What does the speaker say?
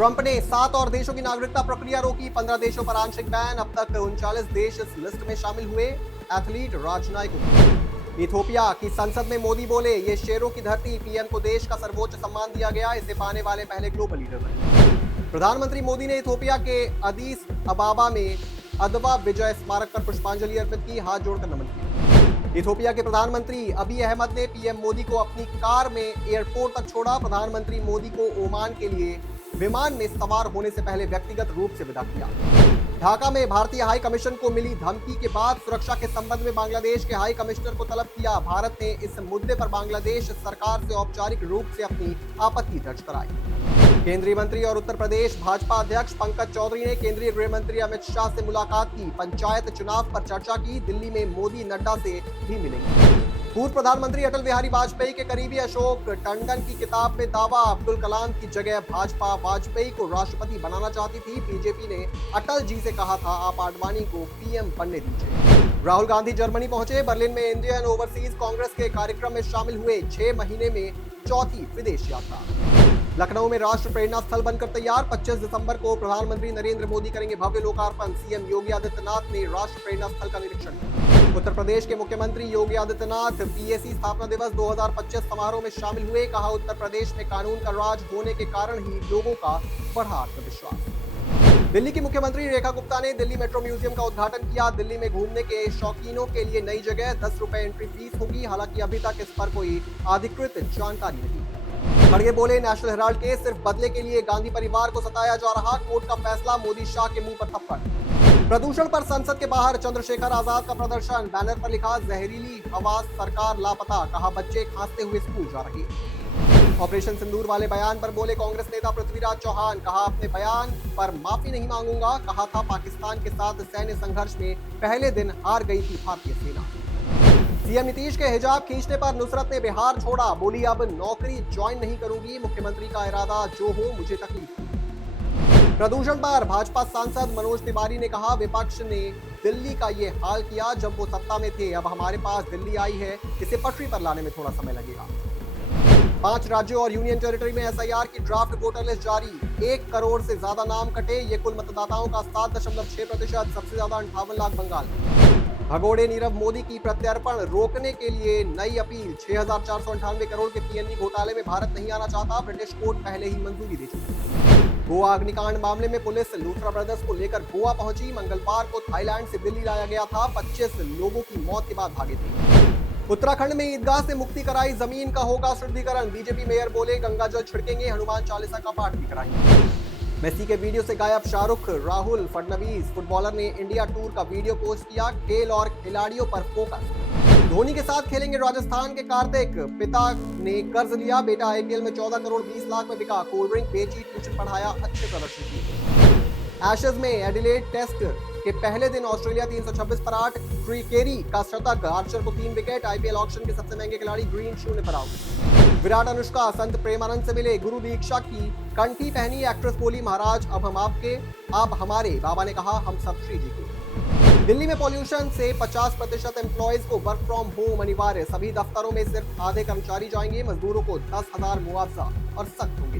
Trump ने 7 और देशों की नागरिकता प्रक्रिया रोकी, 15 देशों पर आंशिक बैन। अब तक 39 देश इस लिस्ट में शामिल हुए। एथलीट राजनायक। इथोपिया की संसद में मोदी बोले, ये शेरों की धरती, पीएम को देश का सर्वोच्च सम्मान दिया गया, इसे पाने वाले पहले ग्लोबल लीडर बने। प्रधानमंत्री मोदी ने इथोपिया के अदीस अबाबा में अदवा विजय स्मारक पर पुष्पांजलि अर्पित की, हाथ जोड़कर नमन किया। इथोपिया के प्रधानमंत्री अबी अहमद ने पीएम मोदी को अपनी कार में एयरपोर्ट तक छोड़ा। प्रधानमंत्री मोदी को ओमान के लिए विमान में सवार होने से पहले व्यक्तिगत रूप से विदा किया। ढाका में भारतीय हाई कमीशन को मिली धमकी के बाद सुरक्षा के संबंध में बांग्लादेश के हाई कमिश्नर को तलब किया। भारत ने इस मुद्दे पर बांग्लादेश सरकार से औपचारिक रूप से अपनी आपत्ति दर्ज कराई। केंद्रीय मंत्री और उत्तर प्रदेश भाजपा अध्यक्ष पंकज चौधरी ने केंद्रीय गृह मंत्री अमित शाह से मुलाकात की, पंचायत चुनाव पर चर्चा की। दिल्ली में मोदी नड्डा से भी मिलेंगे। पूर्व प्रधानमंत्री अटल बिहारी वाजपेयी के करीबी अशोक टंडन की किताब में दावा, अब्दुल कलाम की जगह भाजपा वाजपेयी को राष्ट्रपति बनाना चाहती थी। बीजेपी ने अटल जी से कहा था, आप आडवाणी को पीएम बनने दीजिए। राहुल गांधी जर्मनी पहुंचे, बर्लिन में इंडियन ओवरसीज कांग्रेस के कार्यक्रम में शामिल हुए। 6 महीने में चौथी विदेश यात्रा। लखनऊ में राष्ट्र प्रेरणा स्थल बनकर तैयार, 25 दिसंबर को प्रधानमंत्री नरेंद्र मोदी करेंगे भव्य लोकार्पण। सीएम योगी आदित्यनाथ ने राष्ट्र प्रेरणा स्थल का निरीक्षण किया। उत्तर प्रदेश के मुख्यमंत्री योगी आदित्यनाथ पीएसी स्थापना दिवस 2025 समारोह में शामिल हुए, कहा उत्तर प्रदेश में कानून का राज होने के कारण ही लोगों का बढ़ा आत्मविश्वास। दिल्ली की मुख्यमंत्री रेखा गुप्ता ने दिल्ली मेट्रो म्यूजियम का उद्घाटन किया। दिल्ली में घूमने के शौकीनों के लिए नई जगह, 10 रुपए एंट्री फीस होगी। हालांकि अभी तक इस पर कोई अधिकृत जानकारी नहीं। खड़गे बोले, नेशनल हेराल्ड केस सिर्फ बदले के लिए गांधी परिवार को सताया जा रहा, कोर्ट का फैसला, मोदी शाह के मुंह पर थप्पड़। प्रदूषण पर संसद के बाहर चंद्रशेखर आजाद का प्रदर्शन, बैनर पर लिखा, जहरीली हवा सरकार लापता, कहा बच्चे खांसते हुए स्कूल जा रहे। ऑपरेशन सिंदूर वाले बयान पर बोले कांग्रेस नेता पृथ्वीराज चौहान, कहा अपने बयान पर माफी नहीं मांगूंगा, कहा था पाकिस्तान के साथ सैन्य संघर्ष में पहले दिन हार गई थी भारतीय सेना। सीएम नीतीश के हिजाब खींचने पर नुसरत ने बिहार छोड़ा, बोली अब नौकरी ज्वाइन नहीं करूंगी, मुख्यमंत्री का इरादा जो हो मुझे तकलीफ। प्रदूषण पर भाजपा सांसद मनोज तिवारी ने कहा, विपक्ष ने दिल्ली का ये हाल किया जब वो सत्ता में थे, अब हमारे पास दिल्ली आई है, इसे पटरी पर लाने में थोड़ा समय लगेगा। 5 राज्यों और यूनियन टेरिटरी में एसआईआर की ड्राफ्ट वोटर लिस्ट जारी, 1 करोड़ से ज्यादा नाम कटे, ये कुल मतदाताओं का 7.6%, सबसे ज्यादा 58 लाख बंगाल। भगोड़े नीरव मोदी की प्रत्यर्पण रोकने के लिए नई अपील, 6,498 करोड़ के पीएनबी घोटाले में भारत नहीं आना चाहता, ब्रिटिश कोर्ट पहले ही मंजूरी दे चुकी। गोवा अग्निकांड मामले में पुलिस लूथरा ब्रदर्स को लेकर गोवा पहुंची, मंगलवार को थाईलैंड से दिल्ली लाया गया था, 25 लोगों की मौत के बाद भागे थे। उत्तराखंड में ईदगाह से मुक्ति कराई, जमीन का होगा शुद्धिकरण, बीजेपी मेयर बोले गंगा जल छिड़केंगे, हनुमान चालीसा का पाठ भी कराएंगे। मेसी के वीडियो से गायब शाहरुख, राहुल, फडणवीस, फुटबॉलर ने इंडिया टूर का वीडियो पोस्ट किया, खेल और खिलाड़ियों पर फोकस। धोनी के साथ खेलेंगे राजस्थान के कार्तिक, पिता ने कर्ज लिया, बेटा आईपीएल में 14 करोड़ 20 लाख में बिका, कोल्ड ड्रिंक बेची, ट्यूशन पढ़ाया, अच्छे प्रदर्शन किए। एशेज में एडिलेड टेस्ट के पहले दिन ऑस्ट्रेलिया 326 पर 8, केरी का शतक, आर्चर को 3 विकेट, आईपीएल ऑक्शन के सबसे महंगे खिलाड़ी ग्रीन 0 पर आउट। विराट अनुष्का संत प्रेमानंद से मिले, गुरु दीक्षा की कंठी पहनी, एक्ट्रेस बोली महाराज अब हम आपके, आप हमारे, बाबा ने कहा हम सब श्री जी के। दिल्ली में पॉल्यूशन से 50% एम्प्लॉयज को वर्क फ्रॉम होम अनिवार्य, सभी दफ्तरों में सिर्फ आधे कर्मचारी जाएंगे, मजदूरों को 10,000 मुआवजा और सख्त होंगे।